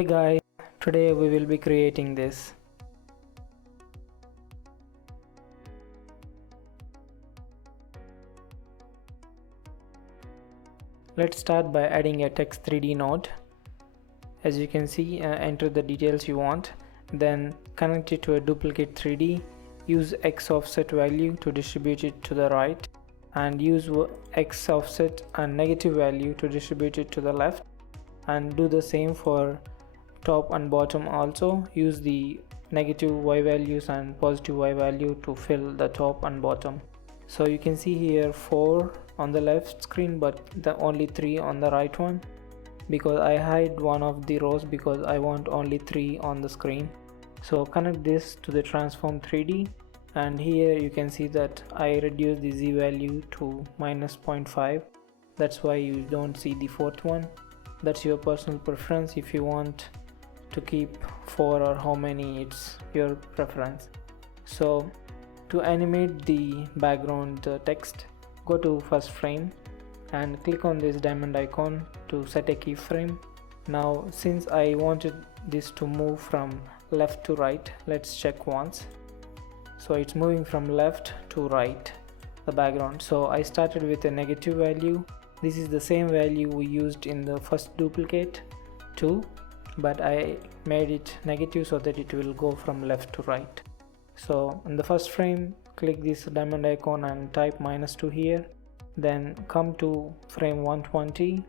Hey guys, today we will be creating this. Let's start by adding a text 3D node. As you can see, enter the details you want, then connect it to a duplicate 3D, use X offset value to distribute it to the right, and use X offset and negative value to distribute it to the left, and do the same for top and bottom also. Use the negative Y values and positive Y value to fill the top and bottom. So you can see here 4 on the left screen but the only 3 on the right one, because I hide one of the rows because I want only 3 on the screen. So connect this to the transform 3D, and here you can see that I reduced the Z value to -0.5. that's why you don't see the fourth one. That's your personal preference. If you want to keep 4 or how many, it's your preference. So to animate the background text, go to first frame and click on this diamond icon to set a keyframe. Now since I wanted this to move from left to right, let's check once. So it's moving from left to right, the background. So I started with a negative value. This is the same value we used in the first duplicate too, but I made it negative so that it will go from left to right. So in the first frame, click this diamond icon and type -2 here, then come to frame 120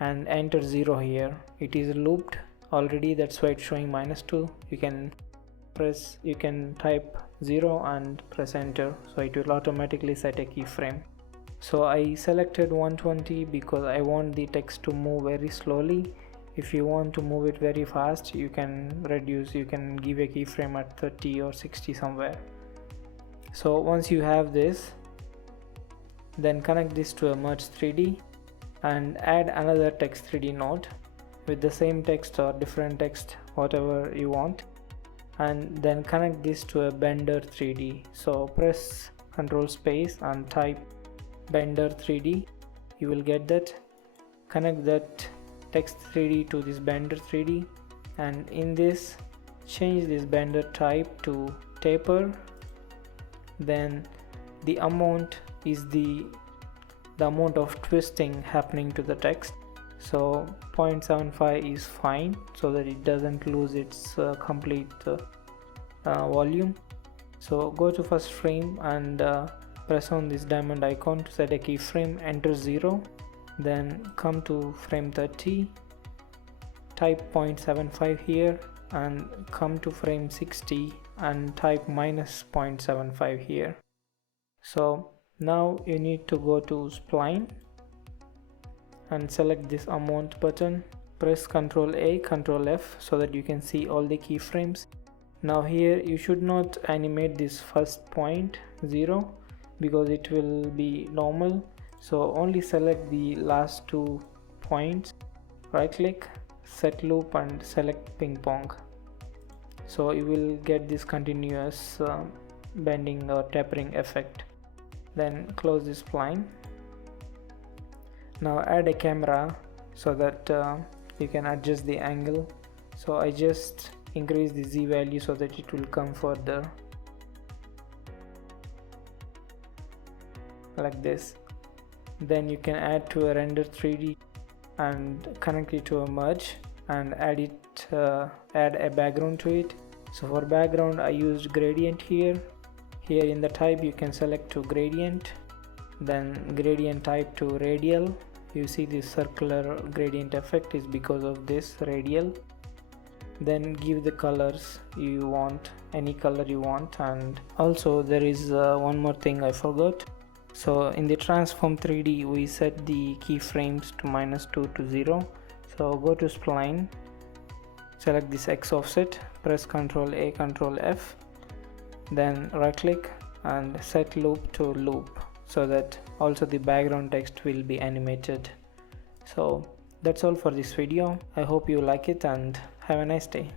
and enter 0 here. It is looped already, that's why it's showing -2. You can type 0 and press enter, so it will automatically set a keyframe. So I selected 120 because I want the text to move very slowly. If you want to move it very fast, you can reduce, you can give a keyframe at 30 or 60 somewhere. So once you have this, then connect this to a merge 3D and add another text 3D node with the same text or different text, whatever you want, and then connect this to a Blender 3D. So press Ctrl space and type Blender 3D. You will get that. Connect that text 3D to this Blender 3D, and in this change this Blender type to taper. Then the amount is the amount of twisting happening to the text. So 0.75 is fine so that it doesn't lose its complete volume. So go to first frame and press on this diamond icon to set a keyframe, enter 0, then come to frame 30, type 0.75 here, and come to frame 60 and type -0.75 here. So now you need to go to spline and select this amount button, press Ctrl A, Ctrl F so that you can see all the keyframes. Now here you should not animate this first point 0 because it will be normal. So only select the last 2 points, right click, set loop and select ping pong. So you will get this continuous bending or tapering effect. Then close this spline. Now add a camera so that you can adjust the angle. So I just increase the Z value so that it will come further like this. Then you can add to a render 3D and connect it to a merge and add a background to it. So for background I used gradient here. Here in the type you can select to gradient, then gradient type to radial. You see this circular gradient effect is because of this radial. Then give the colors you want, any color you want. And also there is one more thing I forgot. So in the transform 3D we set the keyframes to -2 to 0. So go to spline, select this X offset, press Ctrl A, Ctrl F, then right click and set loop to loop so that also the background text will be animated. So that's all for this video. I hope you like it and have a nice day.